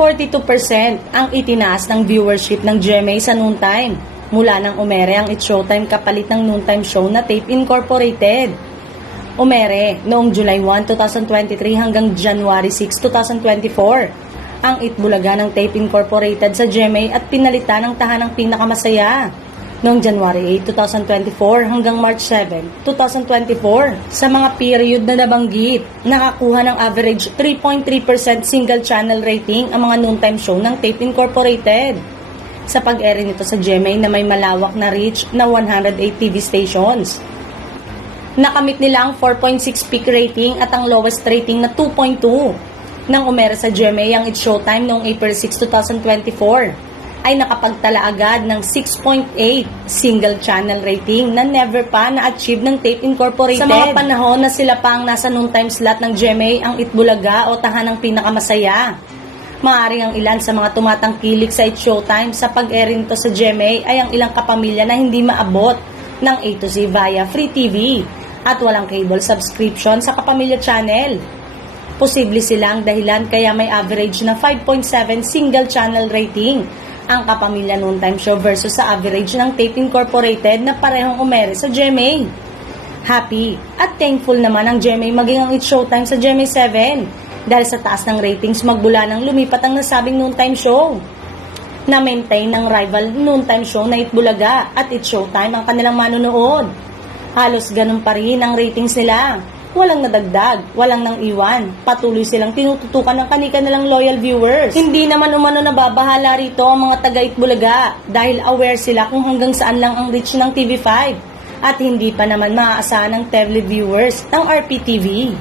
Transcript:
42% ang itinaas ng viewership ng GMA sa noontime. Mula nang umere ang It's Showtime kapalit ng noontime show na Tape Incorporated. Umere noong July 1, 2023 hanggang January 6, 2024 ang Itbulaga ng Tape Incorporated sa GMA at pinalitan ng tahanang pinakamasaya noong January 8, 2024 hanggang March 7, 2024. Sa mga period na nabanggit, nakakuha ng average 3.3% single channel rating ang mga noontime show ng Tape Incorporated. Sa pag-ere nito sa GMA na may malawak na reach na 108 TV stations. Nakamit nila ang 4.6 peak rating at ang lowest rating na 2.2 nang umere sa GMA ang It's Showtime noong April 6, 2024. Ay nakapagtala agad ng 6.8 single channel rating na never pa na-achieve ng Tape Incorporated. Sa mga panahon na sila pa ang nasa noontime slot ng GMA, ang Itbulaga o tahanang pinakamasaya. Maaring ang ilan sa mga tumatangkilik sa It's Showtime sa pag-ere nito sa GMA ay ang ilang kapamilya na hindi maabot ng A to Z via free TV at walang cable subscription sa kapamilya channel. Posible silang dahilan kaya may average na 5.7 single channel rating ang kapamilya noontime show versus sa average ng Tape Incorporated na parehong umere sa GMA. Happy at thankful naman ang GMA maging ang It's Showtime sa GMA 7 dahil sa taas ng ratings magmula nang lumipat ang nasabing noontime show. Na-maintain ng rival noontime show na Itbulaga at It's Showtime ang kanilang manonood. Halos ganun pa rin ang ratings nila. Walang nadagdag, walang nang iwan. Patuloy silang tinututukan ng kani-kanilang loyal viewers. Hindi naman umano nababahala rito ang mga taga-Itbulaga dahil aware sila kung hanggang saan lang ang reach ng TV5 at hindi pa naman maaasahan ng televiewers ng RPTV.